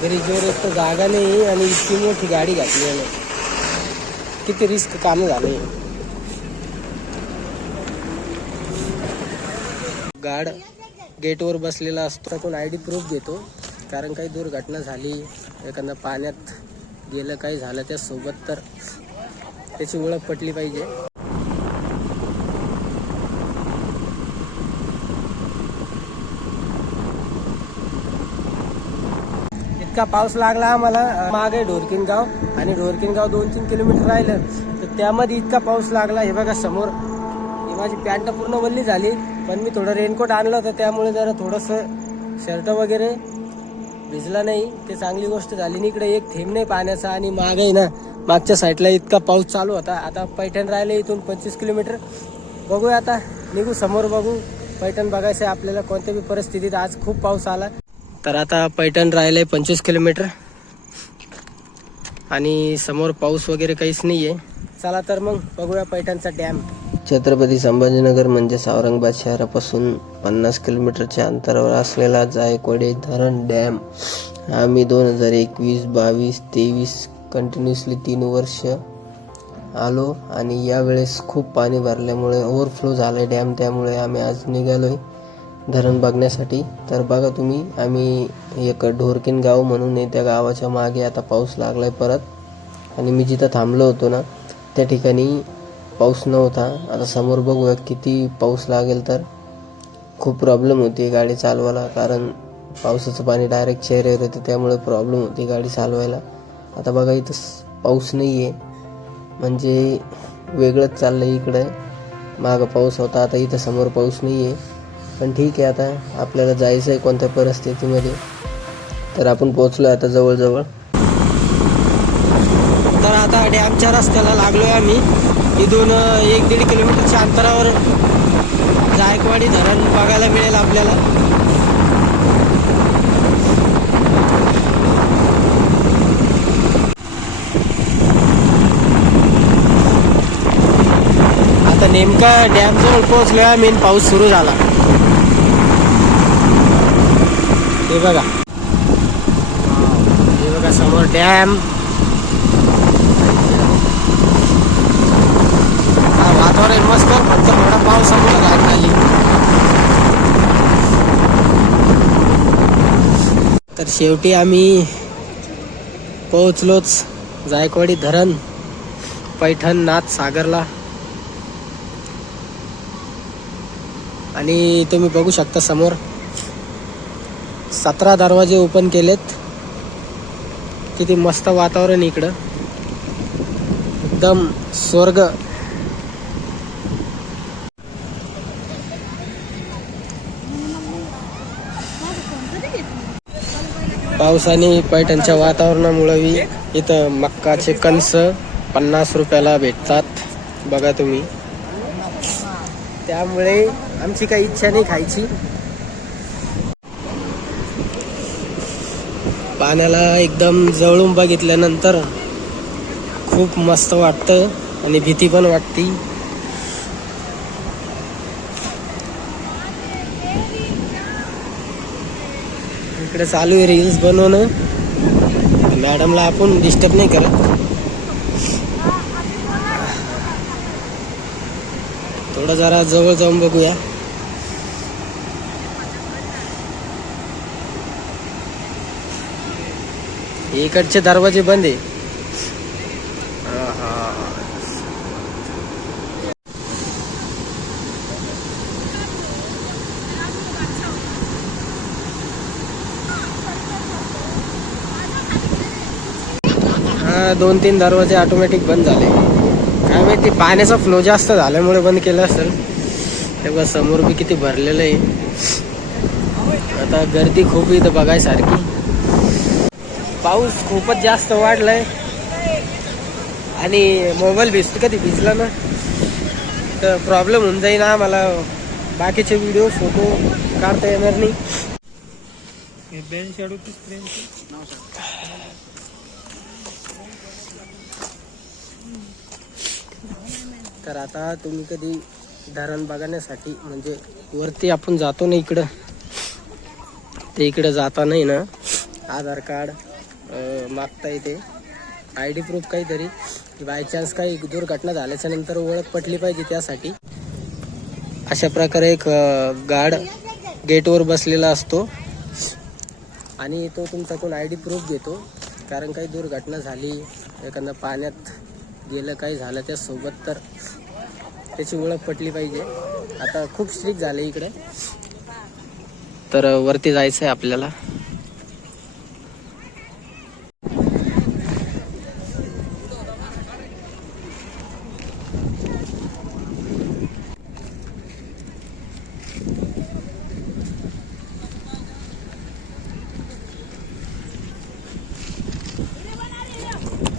ब्रिजवर एक तर जागा नाही आणि इतकी मोठी गाडी घातली आहे. किती रिस्क काम झाले. गार्ड गेटवर बसलेला असतो, कोण ID प्रूफ देतो, कारण काही दुर्घटना झाली, एखादा पाण्यात गेलं, काही झालं त्यासोबत, तर त्याची ओळख पटली पाहिजे. इतका पाऊस लागला आम्हाला. मागे ढोरकिनगाव आणि ढोरकिनगाव 2-3 किलोमीटर राहिलं, तर त्यामध्ये इतका पाऊस लागला. हे बघा समोर, ही माझी पॅन्ट पूर्ण वल्ली झाली, पण मी थोडं रेनकोट आणलं होतं, त्यामुळे जरा थोडंसं शर्ट वगैरे भिजला नाही, ते चांगली गोष्ट झाली. आणि इकडे एक थेंब नाही पाण्याचा. आणि मागे आहे ना, मागच्या साईडला इतका पाऊस चालू होता. आता पैठण राहिले इथून 25 किलोमीटर. बघूया आता, निघू समोर, बघू. पैठण बघायचं आहे आपल्याला कोणत्या बी परिस्थितीत. आज खूप पाऊस आला. तर आता पैठण राहिलं आहे 25 किलोमीटर आणि समोर पाऊस वगैरे काहीच नाही आहे. चला तर मग बघूया पैठणचा डॅम. छत्रपती संभाजीनगर म्हणजे औरंगाबाद शहरापासून 50 किलोमीटरच्या अंतरावर असलेला जायकवाडी धरण डॅम. आम्ही 2021, 22, 23 कंटिन्युअसली 3 वर्ष आलो आणि यावेळेस खूप पाणी भरल्यामुळे ओव्हरफ्लो झालं आहे डॅम, त्यामुळे आम्ही आज निघालो आहे धरण बघण्यासाठी. तर बघा तुम्ही, आम्ही एक ढोरकिनगाव म्हणून आहे, त्या गावाच्या मागे आता पाऊस लागलाय परत. आणि मी जिथं थांबलो होतो ना, त्या ठिकाणी पाऊस नव्हता. आता समोर बघूया किती पाऊस लागेल. तर खूप प्रॉब्लेम होती गाडी चालवायला, कारण पावसाचं पाणी डायरेक्ट चेहऱ्यावर येतं, त्यामुळे प्रॉब्लेम होती गाडी चालवायला. आता बघा इथं पाऊस नाही आहे, म्हणजे वेगळंच चाललं आहे. इकडं मागं पाऊस होता, आता इथं समोर पाऊस नाही आहे. पण ठीक आहे, आता आपल्याला जायचं आहे कोणत्या परिस्थितीमध्ये. तर आपण पोहोचलो आता जवळजवळ. तर आता डॅमच्या रस्त्याला लागलो आहे आम्ही. इथून 1-1.5 किलोमीटरच्या अंतरावर जायकवाडी धरण बघायला मिळेल आपल्याला. आता नेमका डॅम जवळ पोहोचलो आहे आम्ही, पाऊस सुरू झाला. हे बघा, हे बघा समोर डॅम. वातावरण मस्त, फक्त थोडा पावसामुळे घाट झाली. तर शेवटी आम्ही पोहोचलोच जायकवाडी धरण, पैठण नाथ सागरला. आणि तुम्ही बघू शकता समोर 17 दरवाजे ओपन केलेत. किती मस्त वातावरण इकडं, एकदम स्वर्ग. पाऊस आणि पैठणच्या वातावरणामुळे इथं मक्काचे कणस 50 रुपयाला भेटतात, बघा तुम्ही. त्यामुळे आमची काही इच्छा नाही खायची. पाण्याला एकदम जवळून बघितल्यानंतर खूप मस्त वाटतं आणि भीती पण वाटते. इकडे चालू आहे रील्स बनवणं. मॅडमला आपण डिस्टर्ब नाही करत. थोडं जरा जवळ जाऊन बघूया. इकडचे दरवाजे बंद आहे. हा, 2-3 दरवाजे ऑटोमॅटिक बंद झाले. काय माहिती, पाण्याचा फ्लो जास्त झाल्यामुळे बंद केलं असेल. तेव्हा समोर बी किती भरलेलं आहे. आता गर्दी खूप इथं बघायसारखी. पाऊस खूपच जास्त वाढलाय आणि मोबाईल कधी भिजला ना तर प्रॉब्लेम होऊन जाईल. आम्हाला बाकीचे व्हिडिओ फोटो काढता येणार नाही. तर आता तुम्ही कधी धरण बघण्यासाठी, म्हणजे वरती आपण जातो ना इकडं, ते इकडं जाता नाही ना, आधार कार्ड मागता येते ID प्रूफ काहीतरी, बाय चान्स काही दुर्घटना झाल्याच्या नंतर ओळख पटली पाहिजे त्यासाठी. अशा प्रकारे एक गार्ड गेटवर बसलेला असतो आणि तो तुमचा कोण ID प्रूफ घेतो. कारण काही दुर्घटना झाली, एखादं पाण्यात गेलं, काही झालं त्यासोबत, तर त्याची ओळख पटली पाहिजे. आता खूप स्ट्रिक्ट झालं इकडे. तर वरती जायचं आहे आपल्याला.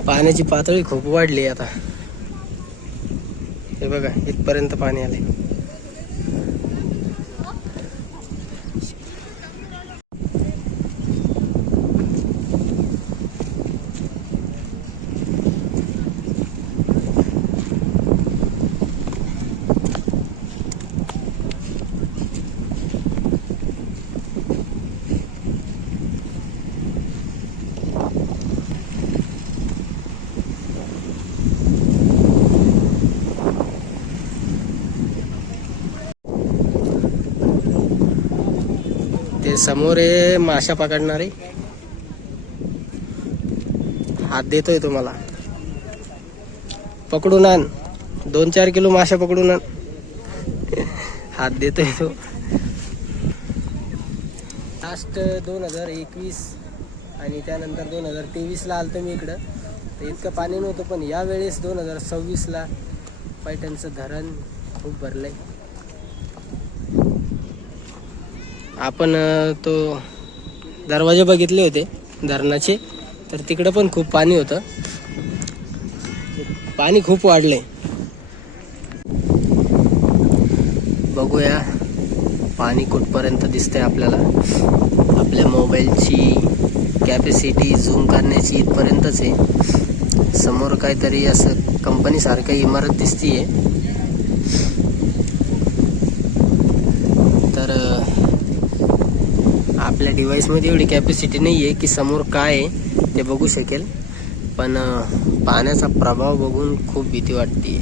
पाण्याची पातळी खूप वाढली आता. हे बघा, इथपर्यंत पाणी आले. समोर आहे माशा पकडणारे, हात देतोय तुम्हाला, पकडून आण, 2-4 किलो माशा पकडून आण, हात देतोय तो. लास्ट 2021 आणि त्यानंतर 2023ला आलतो मी इकडं, तर इतकं पाणी नव्हतं. पण यावेळेस 2026ला पैठणचं धरण खूप भरलंय. आपण तो दरवाजे बघितले होते धरणाचे, तर तिकडं पण खूप पाणी होतं. पाणी खूप वाढलंय. बघूया पाणी कुठपर्यंत दिसतंय आपल्याला. आपल्या मोबाईलची कॅपॅसिटी झूम करण्याची इथपर्यंतच आहे. समोर काहीतरी असं कंपनीसारखं इमारत दिसतीये. तर आपल्या डिव्हाइसमध्ये एवढी कॅपॅसिटी नाही आहे की समोर काय आहे ते बघू शकेल. पण पाण्याचा प्रभाव बघून खूप भीती वाटते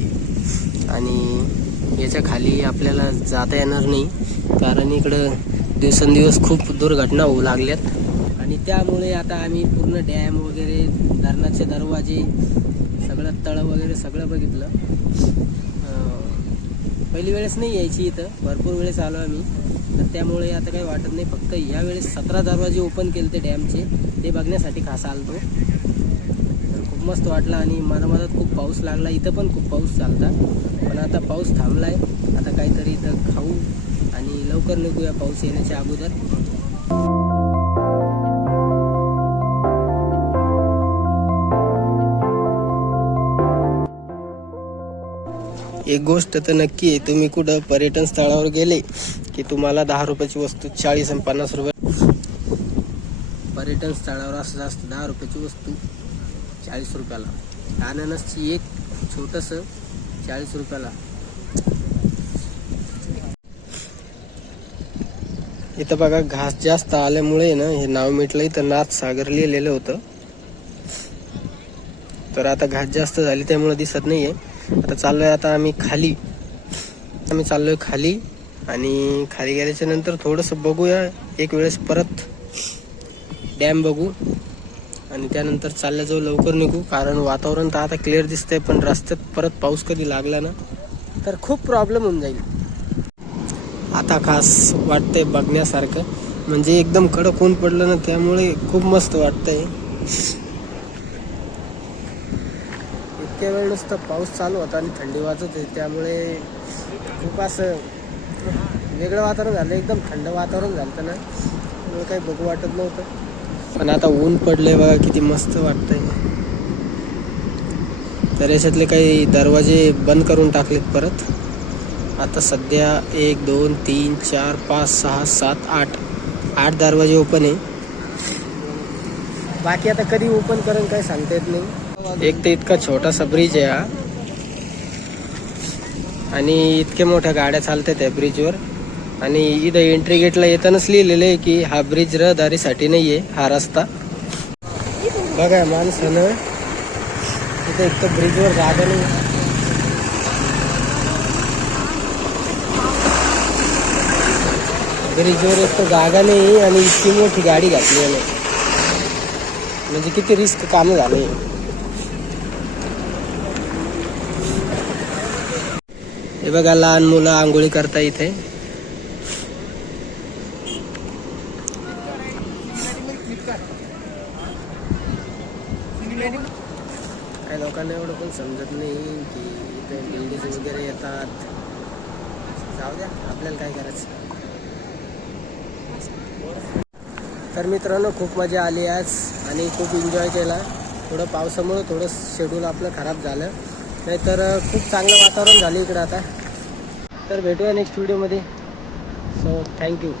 आणि याच्या खाली आपल्याला जाता येणार नाही. कारण इकडं दिवसेंदिवस खूप दुर्घटना होऊ लागल्यात आणि त्यामुळे आता आम्ही पूर्ण डॅम वगैरे, धरणाचे दरवाजे, सगळं तळं वगैरे सगळं बघितलं. पहिली वेळेस नाही यायची इथं, भरपूर वेळेस आलो आम्ही. तर त्यामुळे आता काही वाटत नाही. फक्त ह्या वेळेस 17 दरवाजे ओपन केले ते डॅमचे, ते बघण्यासाठी खास आलतो. तर खूप मस्त वाटलं आणि मधात खूप पाऊस लागला. इथं पण खूप पाऊस चालता, पण आता पाऊस थांबलाय. आता काहीतरी इथं खाऊ आणि लवकर निघूया पाऊस येण्याच्या अगोदर. एक गोष्ट तर नक्की आहे, तुम्ही कुठं पर्यटन स्थळावर गेले की तुम्हाला 10 रुपयाची वस्तू 40 आणि 50 रुपये. पर्यटन स्थळावर असं असतं, 10 रुपयाची वस्तू 40 रुपयाला. अननसची एक छोटंसं 40 रुपयाला. इथं बघा, घास जास्त आल्यामुळे ना हे नाव मिटलं. इथं नाथसागर लिहिलेलं होतं. तर आता घास जास्त झाली त्यामुळे दिसत नाहीये. आता चाललोय आम्ही खाली. आणि खाली गेल्याच्या नंतर थोडंसं बघूया, एक वेळेस परत डॅम बघू आणि त्यानंतर चालल्या जाऊ, लवकर निघू. कारण वातावरण तर आता क्लिअर दिसतंय, पण रस्त्यात परत पाऊस कधी लागला ना तर खूप प्रॉब्लेम होऊन जाईल. आता खास वाटतंय बघण्यासारखं, म्हणजे एकदम कडक ऊन पडलं ना, त्यामुळे खूप मस्त वाटतंय. इतक्या वेळ नुसतं पाऊस चालू होता आणि थंडी वाजत होती, त्यामुळे खूप असं वेगळं वातावरण झालं. एकदम थंड वातावरण झालं ना, त्यामुळे काही बघू वाटत नव्हतं. पण आता ऊन पडलंय बघा, किती मस्त वाटतंय. तर याच्यातले काही दरवाजे बंद करून टाकलेत परत. आता सध्या 1 2 3 4 5 6 7 8 दरवाजे ओपन आहे. बाकी आता कधी ओपन करून काही सांगता येत नाही. एक तर इतका छोटासा ब्रिज आहे हा, आणि इतक्या मोठ्या गाड्या चालतात त्या ब्रिजवर. आणि इथं एंट्री गेटला येतानाच लिहिलेलं आहे की हा ब्रिज रहदारीसाठी नाहीये, हा रस्ता. बघा माणसानं तिथे एक तर ब्रिजवर जागा नाही. ब्रिजवर एक तर जागा नाही आणि इतकी मोठी गाडी घातली आहे. म्हणजे किती रिस्क काम झाले. हे बघा लहान मुलं आंघोळी करता इथे. काही लोकांना एवढं पण समजत नाही की इथे लेडीज वगैरे येतात. जाऊ द्या, आपल्याला काय करायचं. तर मित्रांनो खूप मजा आली आज आणि खूप एन्जॉय केला. थोडं पावसामुळे थोडं शेड्यूल आपलं खराब झालं, नाहीतर खूप चांगलं वातावरण झालं इकडं आता. तर भेटूया नेक्स्ट व्हिडिओमध्ये. So thank you.